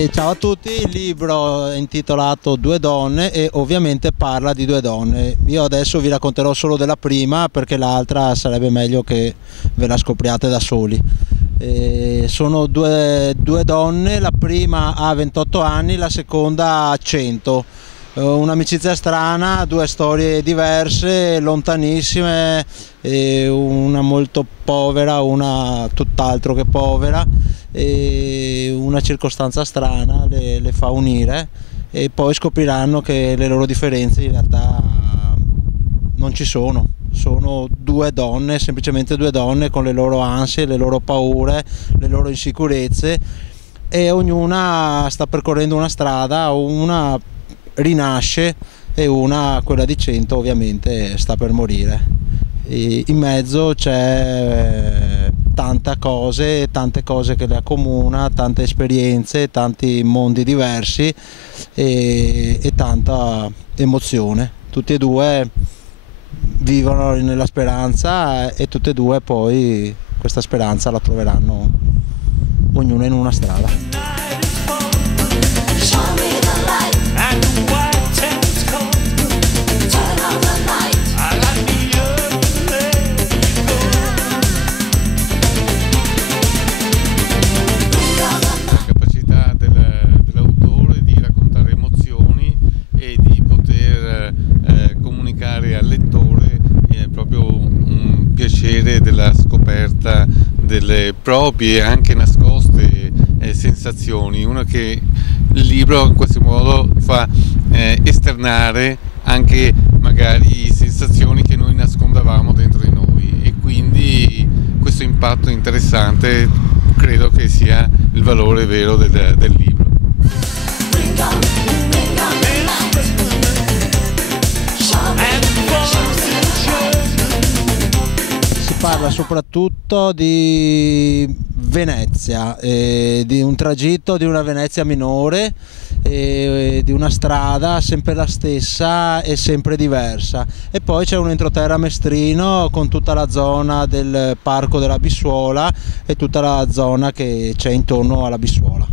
E ciao a tutti, il libro è intitolato Due donne e ovviamente parla di due donne. Io adesso vi racconterò solo della prima perché l'altra sarebbe meglio che ve la scopriate da soli. Sono due donne, la prima ha 28 anni, la seconda ha 100. Un'amicizia strana, due storie diverse, lontanissime, una molto povera, una tutt'altro che povera, e una circostanza strana le fa unire e poi scopriranno che le loro differenze in realtà non ci sono. Sono due donne, semplicemente due donne con le loro ansie, le loro paure, le loro insicurezze, e ognuna sta percorrendo una strada, una rinasce e una, quella di 100, ovviamente sta per morire. E in mezzo c'è tante cose che le accomuna, tante esperienze, tanti mondi diversi e tanta emozione. Tutti e due vivono nella speranza e tutte e due poi questa speranza la troveranno ognuna in una strada. Al lettore è proprio un piacere della scoperta delle proprie anche nascoste sensazioni, uno che il libro in questo modo fa esternare anche magari sensazioni che noi nascondavamo dentro di noi, e quindi questo impatto interessante credo che sia il valore vero del libro. Parla soprattutto di Venezia, di un tragitto di una Venezia minore, di una strada sempre la stessa e sempre diversa, e poi c'è un entroterra mestrino con tutta la zona del parco della Bissuola e tutta la zona che c'è intorno alla Bissuola.